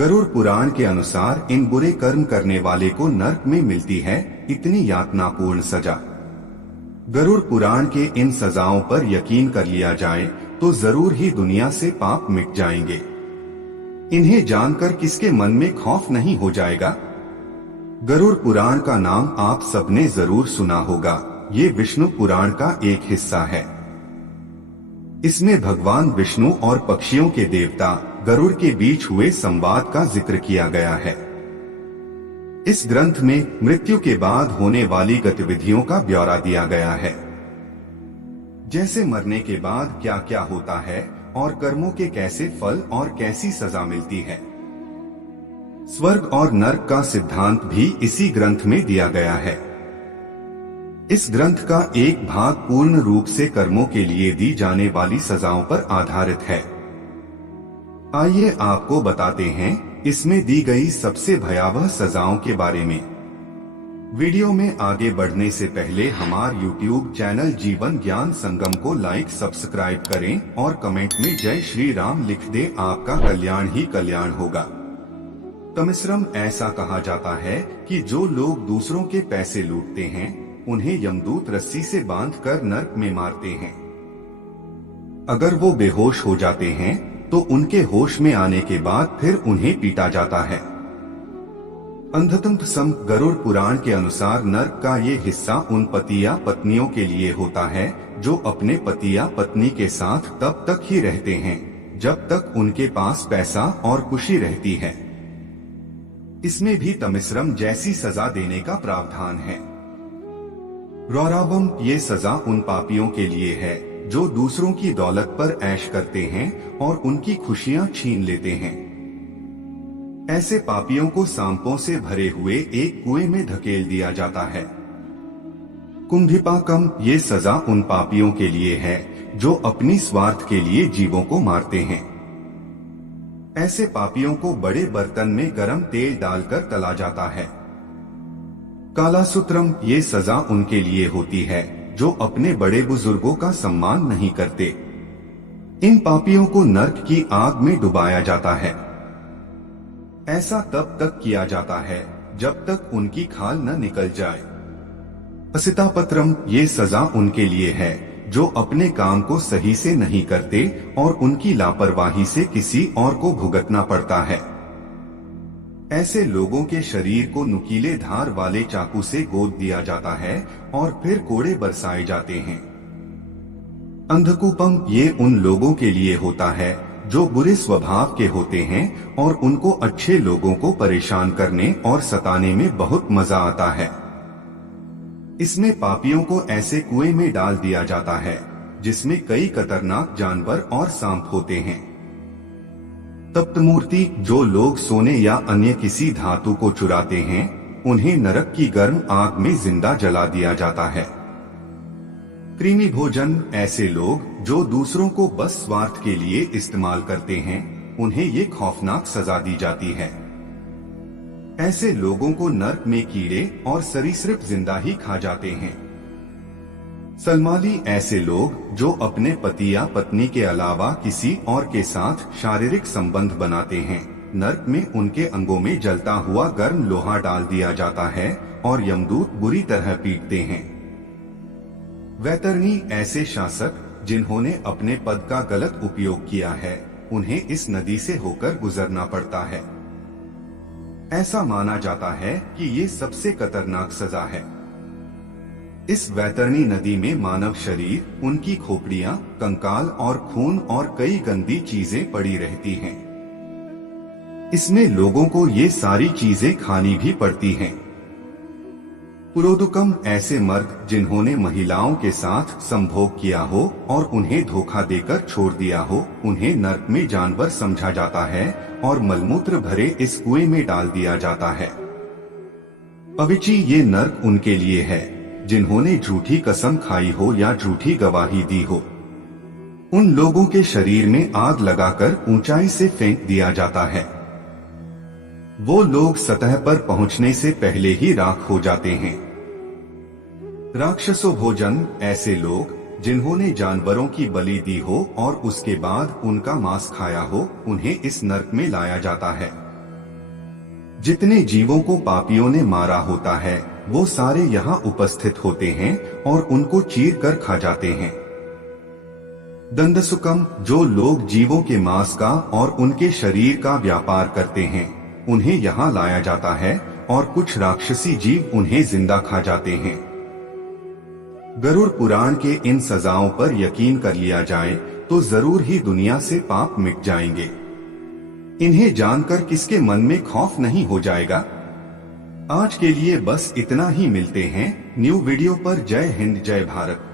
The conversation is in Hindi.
गरुड़ पुराण के अनुसार इन बुरे कर्म करने वाले को नरक में मिलती है इतनी यातनापूर्ण सजा। गरुड़ पुराण के इन सजाओं पर यकीन कर लिया जाए तो जरूर ही दुनिया से पाप मिट जाएंगे। इन्हें जानकर किसके मन में खौफ नहीं हो जाएगा। गरुड़ पुराण का नाम आप सबने जरूर सुना होगा। ये विष्णु पुराण का एक हिस्सा है। इसमें भगवान विष्णु और पक्षियों के देवता गरुड़ के बीच हुए संवाद का जिक्र किया गया है। इस ग्रंथ में मृत्यु के बाद होने वाली गतिविधियों का ब्यौरा दिया गया है, जैसे मरने के बाद क्या क्या होता है और कर्मों के कैसे फल और कैसी सजा मिलती है। स्वर्ग और नरक का सिद्धांत भी इसी ग्रंथ में दिया गया है। इस ग्रंथ का एक भाग पूर्ण रूप से कर्मों के लिए दी जाने वाली सजाओं पर आधारित है। आइए आपको बताते हैं इसमें दी गई सबसे भयावह सजाओं के बारे में। वीडियो में आगे बढ़ने से पहले हमारे YouTube चैनल जीवन ज्ञान संगम को लाइक सब्सक्राइब करें और कमेंट में जय श्री राम लिख दें। आपका कल्याण ही कल्याण होगा। तमिश्रम ऐसा कहा जाता है कि जो लोग दूसरों के पैसे लूटते हैं उन्हें यमदूत रस्सी से बांधकर नरक में मारते हैं। अगर वो बेहोश हो जाते हैं तो उनके होश में आने के बाद फिर उन्हें पीटा जाता है। अंधतंत्र गरुड़ पुराण के अनुसार नरक का ये हिस्सा उन पति या पत्नियों के लिए होता है जो अपने पति या पत्नी के साथ तब तक ही रहते हैं जब तक उनके पास पैसा और खुशी रहती है। इसमें भी तमिश्रम जैसी सजा देने का प्रावधान है। रौराबम ये सजा उन पापियों के लिए है जो दूसरों की दौलत पर ऐश करते हैं और उनकी खुशियां छीन लेते हैं। ऐसे पापियों को सांपों से भरे हुए एक कुएं में धकेल दिया जाता है। कुंभिपाकम ये सजा उन पापियों के लिए है जो अपनी स्वार्थ के लिए जीवों को मारते हैं। ऐसे पापियों को बड़े बर्तन में गर्म तेल डालकर तला जाता है। कालासूत्रम ये सजा उनके लिए होती है जो अपने बड़े बुजुर्गों का सम्मान नहीं करते। इन पापियों को नरक की आग में डुबाया जाता है। ऐसा तब तक किया जाता है जब तक उनकी खाल न निकल जाए। असितापत्रम ये सजा उनके लिए है जो अपने काम को सही से नहीं करते और उनकी लापरवाही से किसी और को भुगतना पड़ता है। ऐसे लोगों के शरीर को नुकीले धार वाले चाकू से गोद दिया जाता है और फिर कोड़े बरसाए जाते हैं। अंधकूपम ये उन लोगों के लिए होता है जो बुरे स्वभाव के होते हैं और उनको अच्छे लोगों को परेशान करने और सताने में बहुत मजा आता है। इसमें पापियों को ऐसे कुएं में डाल दिया जाता है जिसमें कई खतरनाक जानवर और सांप होते हैं। तप्त मूर्ति जो लोग सोने या अन्य किसी धातु को चुराते हैं उन्हें नरक की गर्म आग में जिंदा जला दिया जाता है। कृमि भोजन ऐसे लोग जो दूसरों को बस स्वार्थ के लिए इस्तेमाल करते हैं उन्हें ये खौफनाक सजा दी जाती है। ऐसे लोगों को नरक में कीड़े और सरीसृप जिंदा ही खा जाते हैं। सलमाली ऐसे लोग जो अपने पति या पत्नी के अलावा किसी और के साथ शारीरिक संबंध बनाते हैं। नरक में उनके अंगों में जलता हुआ गर्म लोहा डाल दिया जाता है और यमदूत बुरी तरह पीटते हैं। वैतरणी ऐसे शासक जिन्होंने अपने पद का गलत उपयोग किया है उन्हें इस नदी से होकर गुजरना पड़ता है। ऐसा माना जाता है कि ये सबसे खतरनाक सजा है। इस वैतरणी नदी में मानव शरीर, उनकी खोपड़ियां, कंकाल और खून और कई गंदी चीजें पड़ी रहती हैं। इसमें लोगों को ये सारी चीजें खानी भी पड़ती हैं। पुरोदुकम ऐसे मर्द जिन्होंने महिलाओं के साथ संभोग किया हो और उन्हें धोखा देकर छोड़ दिया हो उन्हें नरक में जानवर समझा जाता है और मलमूत्र भरे इस कुएं में डाल दिया जाता है। अविची ये नरक उनके लिए है जिन्होंने झूठी कसम खाई हो या झूठी गवाही दी हो। उन लोगों के शरीर में आग लगाकर ऊंचाई से फेंक दिया जाता है। वो लोग सतह पर पहुंचने से पहले ही राख हो जाते हैं। राक्षसो भोजन ऐसे लोग जिन्होंने जानवरों की बलि दी हो और उसके बाद उनका मांस खाया हो उन्हें इस नरक में लाया जाता है। जितने जीवों को पापियों ने मारा होता है वो सारे यहाँ उपस्थित होते हैं और उनको चीर कर खा जाते हैं। दंडसुकम, जो लोग जीवों के मांस का और उनके शरीर का व्यापार करते हैं उन्हें यहाँ लाया जाता है और कुछ राक्षसी जीव उन्हें जिंदा खा जाते हैं। गरुड़ पुराण के इन सजाओं पर यकीन कर लिया जाए तो जरूर ही दुनिया से पाप मिट जाएंगे। इन्हें जानकर किसके मन में खौफ नहीं हो जाएगा। आज के लिए बस इतना ही, मिलते हैं न्यू वीडियो पर। जय हिंद, जय भारत।